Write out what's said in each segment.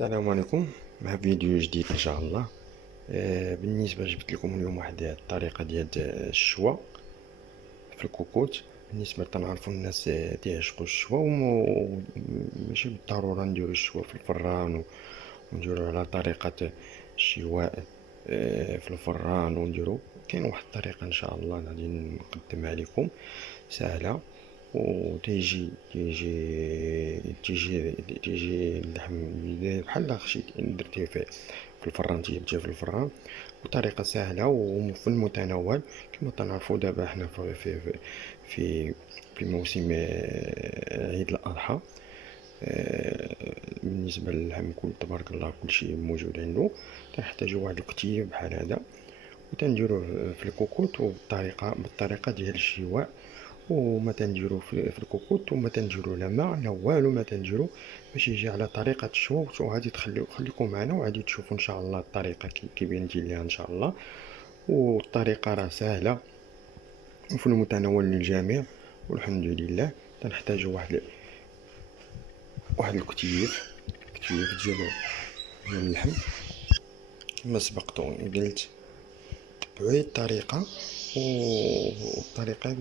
السلام عليكم. مع فيديو جديد ان شاء الله. بالنسبه جبت لكم اليوم واحد الطريقه ديال الشوا في الكوكوت. بالنسبه تنعرفوا الناس تيعشقوا الشوا وماشي بالضروره نديروا الشوا في الفران ونديروا على طريقه الشواء في الفران ونديروا. كاين واحد الطريقه ان شاء الله غادي نقدمها لكم سهله تيجي اللحم بحال داكشي درتيه في الفران، تيجي في الفران بطريقه سهله وفي المتناول. كما تنعرفوا دابا حنا في في موسم عيد الاضحى. بالنسبه للحم تبارك الله كلشي موجود عنده. تنحتاجو واحد الكتيب بحال هذا وتنديروه في الكوكوت بالطريقه ديال الشواء. وما تنديرو في الكوكوط وما تنديرو لا ماء لا والو ما تنديرو باش يجي على طريقه الشوا. وغادي خليكم معنا وغادي تشوفوا ان شاء الله الطريقه كي بينت ليها ان شاء الله. والطريقه راه سهله وفي المتناول للجميع والحمد لله. تنحتاجو واحد الكتيف ديال اللحم. كما سبقت قلت تبعي الطريقه والطريقه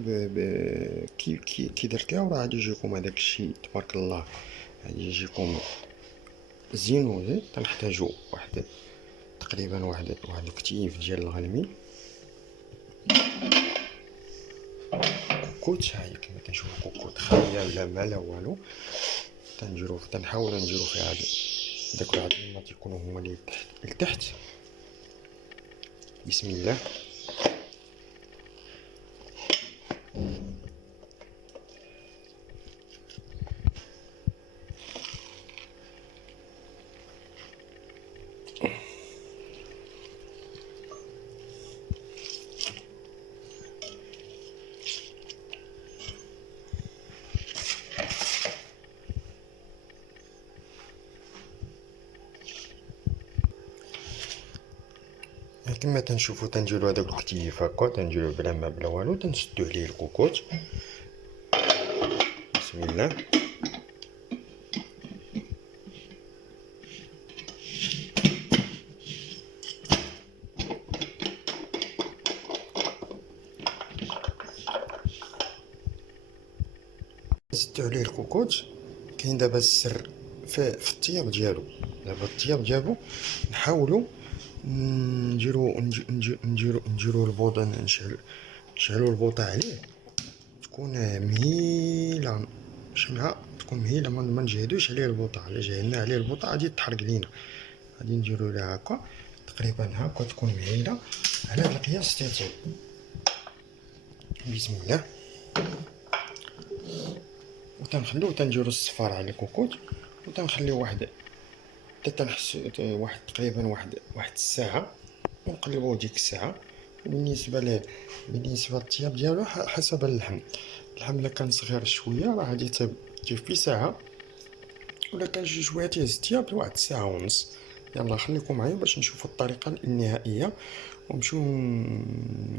كي درتها وراه غادي يجيكم هذاك الشيء تبارك الله. غادي يجيكم زين. تنحتاجو تقريبا واحد الكتيف ديال الغلمي كوكوت. هاهي كما كنشوفوا كوكوت خاليه لا ما لا والو. تنحاولوا نديرو فيها داك العظم ما تيكونوا هما اللي لتحت. بسم الله. كما تنشوفوا تنديرو هذاك الكتيف هكا، تنديرو بلا ما بلا والو، تنشدو عليه الكوكوت. بسم الله. نزدو عليه الكوكوت. كاين دابا السر في الطياب ديالو. دابا الطياب ديالو نحاولوا نديرو البوطه، نشعلو البوطه عليه تكون مهيله. شمعة تكون مهيله، ما نجهدوش عليه البوطه. الا جهدنا عليه البوطه غادي تحرق لينا. غادي نديرو لها هكا تقريبا هكا تكون مهيله على هذا القياس تاعي. بسم الله. وتنخليو تنديرو الصفار على الكوكوت وتنخليو تنحس واحد تقريبا واحد الساعه ونقلبوه ديك الساعه. بالنسبه للطياب ديالو حسب اللحم الا كان صغير شويه راه غادي يطيب في ساعه، ولا كان شي شويه تيهز الطياب واحد الساعه ونص. يلا خليكم معايا باش نشوفوا الطريقه النهائيه ونمشيو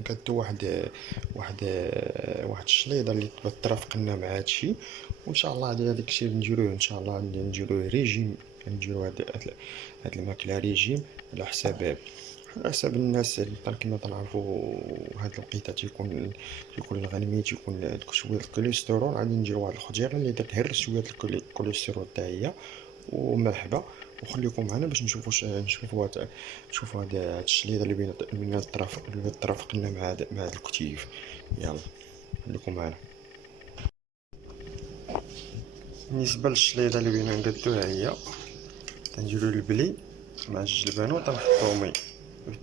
نقادو واحد الشليضه اللي ترافق لنا مع هادشي. وان شاء الله هذاك الشيء نديروه ان شاء الله. نديروه ريجيم، نديرو هاد الماكله ريجيم على حسب الناس. كما تنعرفوا هاد الوقيته تيكون الغنمي تيكون شويه الكوليسترول. غادي نديرو واحد الخضيره اللي تهر شويه الكوليسترول حتى هي ومرحبا. وخليكم معنا باش نشوفوا هاد الشليضه اللي ترافق لنا مع هاد الكتيف. يلا خليكم معنا. بالنسبه للشليضه اللي بغينا نقادوها هي تنديرو البلي مع الجلبانه وتنحطو مي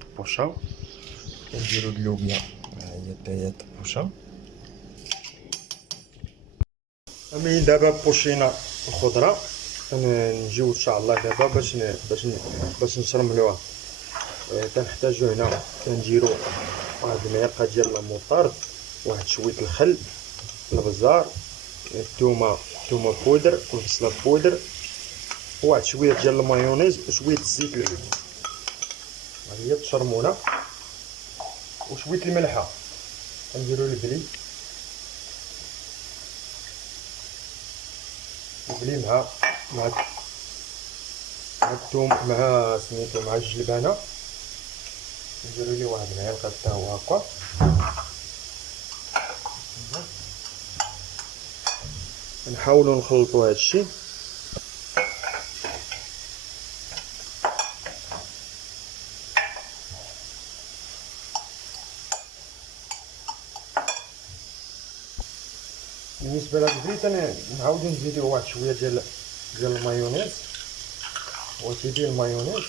طبوشا. كنديرو اللوبيا هي حتى هي طبوشا. امين دابا بوشينا الخضره. نجيو ان شاء الله دابا باش نشرملوها. تنحتاجو هنا كنديرو واحد المعلقه ديال المطارد، واحد شويه الخل، البزار، الثومه بودر والبصله بودر، وواحد شويه ديال المايونيز وشويه الزيت العود. هذه هي التشرموله وشويه الملحه. كنديرو البلي مع الثوم مع سميتو مع الجلبانه، نديرو ليه واحد المعلقه حتى هو هكا. نحاولوا نخلطوا هادشي. بالنسبه لهاد الزيت انا نعاودو نزيدو واحد شويه ديال المايونيز، وسيدي المايونيز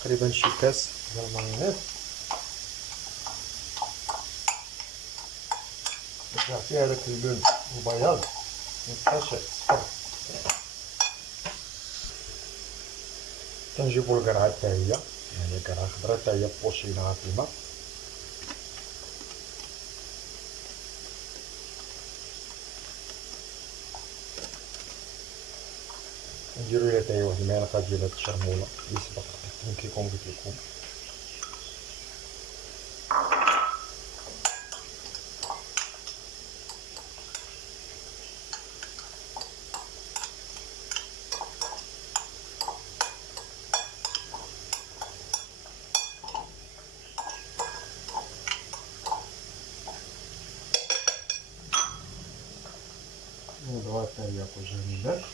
تقريبا شي كاس ديال المايونيز باش يعطي هذاك اللون البياض ميبقاش صفر. كنجيبو القرعه حتى هي، يعني قرعه خضرا حتى هي بوشيناها في الماء. نديرو ليها حتى هي واحد المعلقه ديال هاد الشرموله اللي سبق كيكون قلت لكم. نضغط حتى هي فوق جانبا.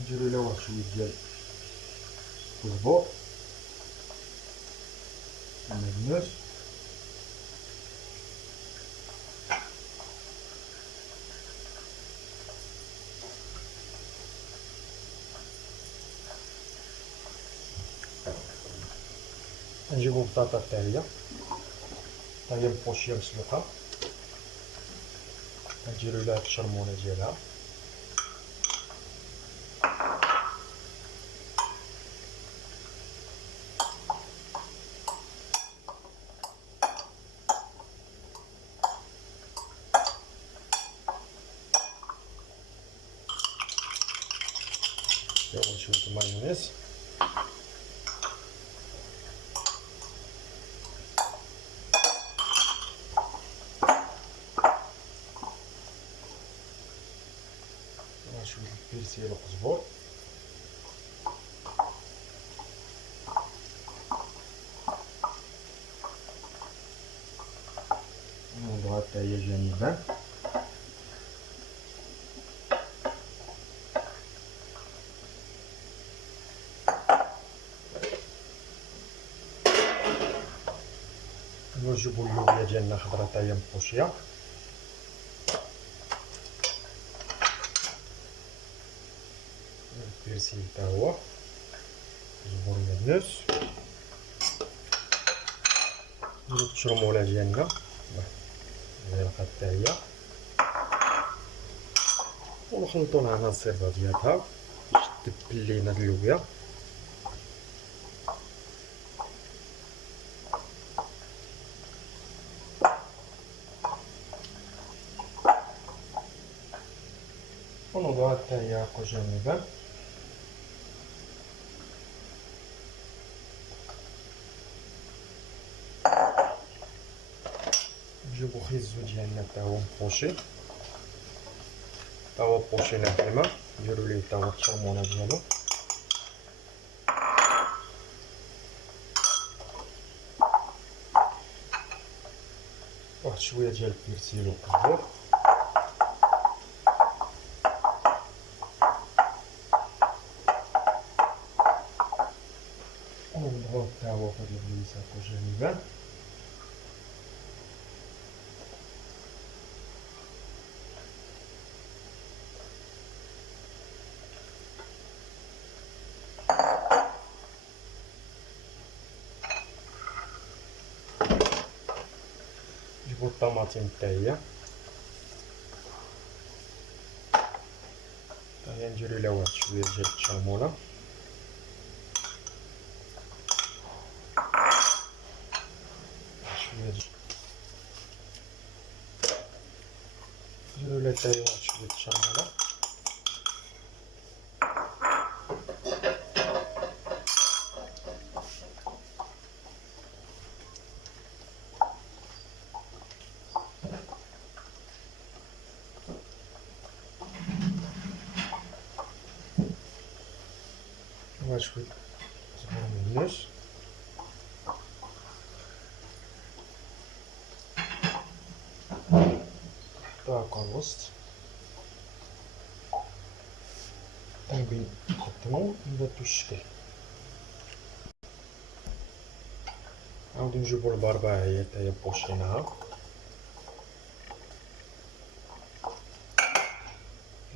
نديرو لها واحد شويه ديال الزبور والمعدنوس، نجيبو بطاطا حتى هي مبوشيه مسلوقه، نديرو لها الشرمونه ديالها. نديرو شويه المايونيز، شويه البرسيل والقزبور، نضغط حتى هي جانبا. نجيبو اللوبيا ديالنا خضرا حتى هي مبوشيه، البرسيل حتى هو، زبور معدنوس، نديرو الشرموله ديالنا المعلقه حتى هي، ونخلطو العناصر بعضياتها باش تدبل لينا اللوبيا. ونضغط حتى هي هاكا جانبا. نجيبو خيزو ديالنا حتى هو مبوشي، حتى هو بوشيناه في الماء، نديرو ليه حتى هو الشرمونه ديالو، واحد شويه ديال البرسيل والقزبور، ونضغط حتى هو في هاد البليس هاكا جانبا. نجيبو الطماطم حتى هي نديرو لها واحد شويه ديال الكمونه، شويه نديرو لها حتى هي واحد شويه الكمونه، وشوي زهور الناس. نحطوها هاكا الوسط، نبي نقدمو نبدلو الشكل. نعاودو نجيبو البرباع هي تاهي بوشيناها،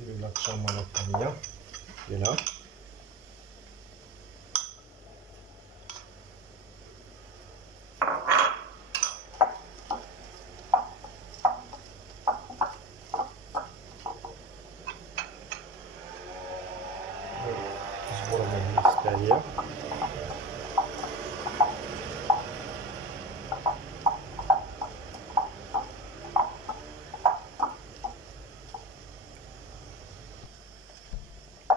نديرو لا الكمانة الثانية ديالها. زبورة مهروسة حتى هي.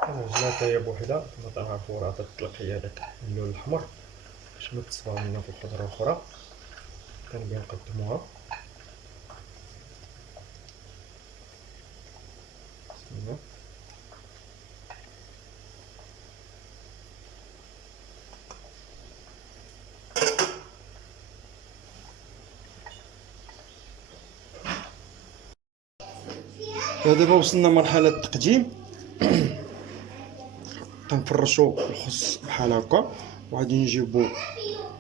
كنعجنها حتى هي بوحدها، كنعرفو راه تطلق هي داك اللون الأحمر باش متصبغ لينا في الخضرة الأخرى. كنبغي نقدموها. بسم الله. دابا وصلنا مرحلة التقديم. كنفرشو الخس بحال هكا، وغادي نجيبو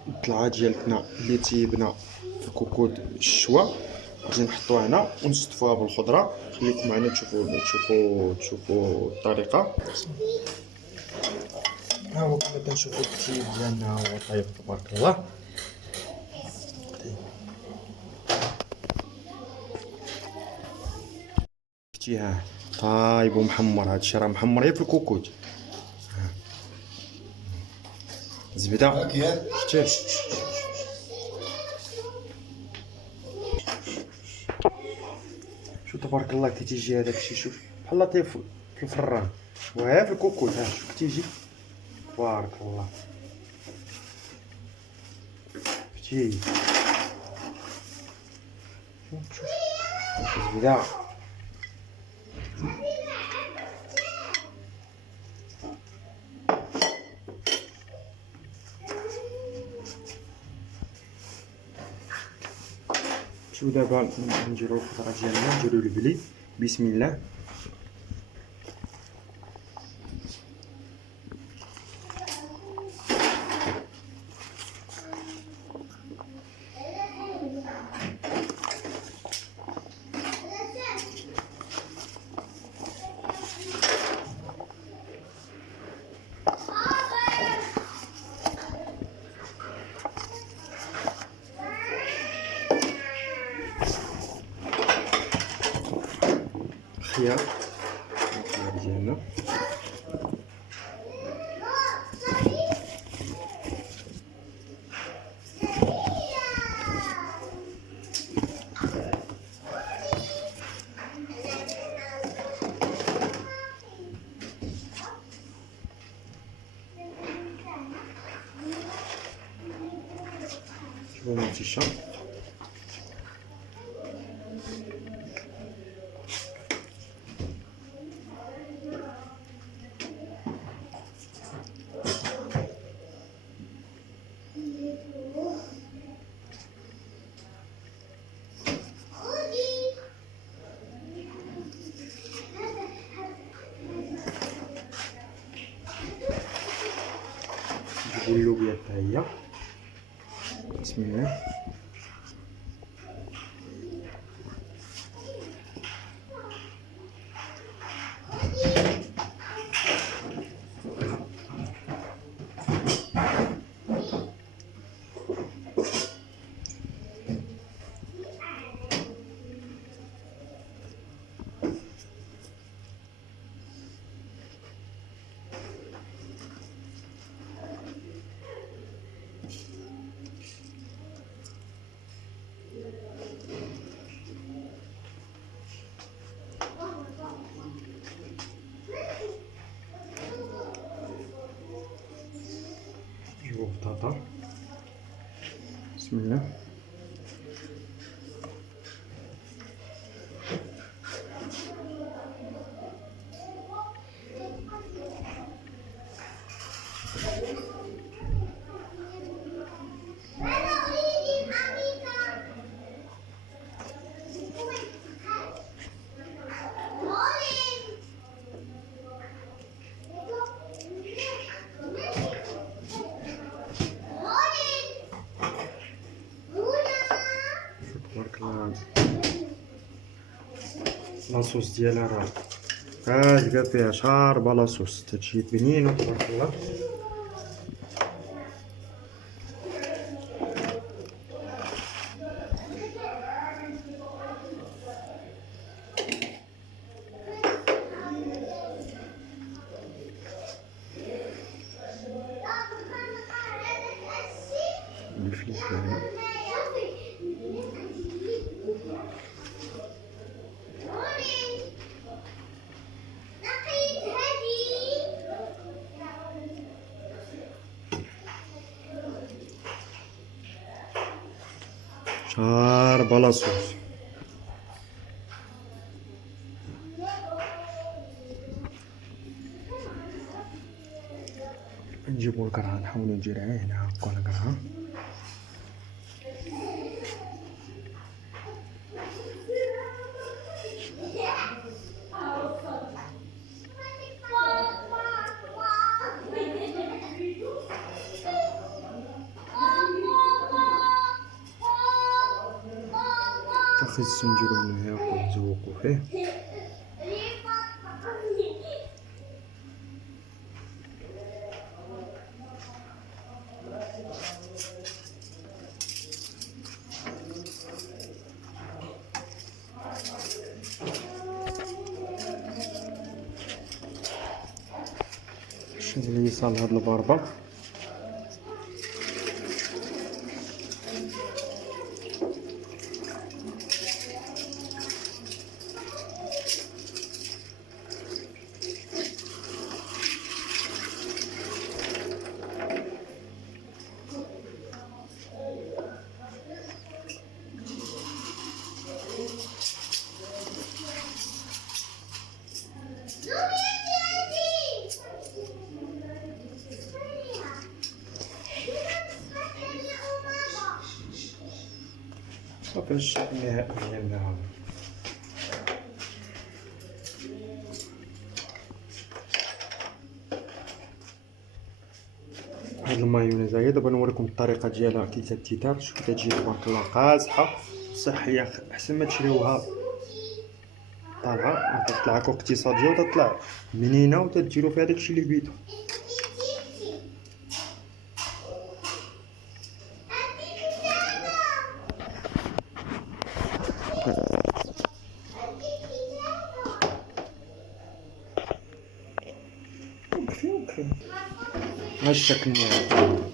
الطلعه ديالتنا اللي طيبنا في الكوكوط الشوا، غادي نحطوها هنا ونصطفوها بالخضره. خليكم معنا تشوفوا الطريقه. ها هو كما كنشوفوا التيب ديالنا هو طايب تبارك الله. شفتي ها طايب ومحمر، هادشي راه محمر غير في الكوكوط. زبده شتي شو تبارك الله كي تيجي هذاك الشيء. شوف بحال طيب في الفران وها في الكوكوط. ها شوف تيجي تبارك الله. شفتي شوف الزبده. شو دابا نديرو الخضره ديالنا، نديرو البلي. بسم الله. الخيار ديالنا شوفو ماتيشا. نجيبو اللوبيا حتى هي. بسم الله. نجيبو بطاطا. بسم الله. لاصوص ديالها راه تلقى فيها شاربة لاصوص، تجي بنينة تبارك الله. الفلفل شاربة لاصوص. نجيبو القرعة، نحاولو نديرها هنا هاكا القرعة. خصو نديرو منو ياكل نزوقو فيه. شد لي يصال هاد البربة. صافي الشكل النهائي ديالنا. هاد المايونيز هي دابا نوريكم الطريقه ديالها كي تتيتار. شوف كتجي تبارك الله قاصحه صحيه، احسن ما تشريوها طالعه وتطلع لكم اقتصاديه وتطلع بنينه وتديروا فيها داكشي اللي بغيتو. وكفي ها الشكل النهائي.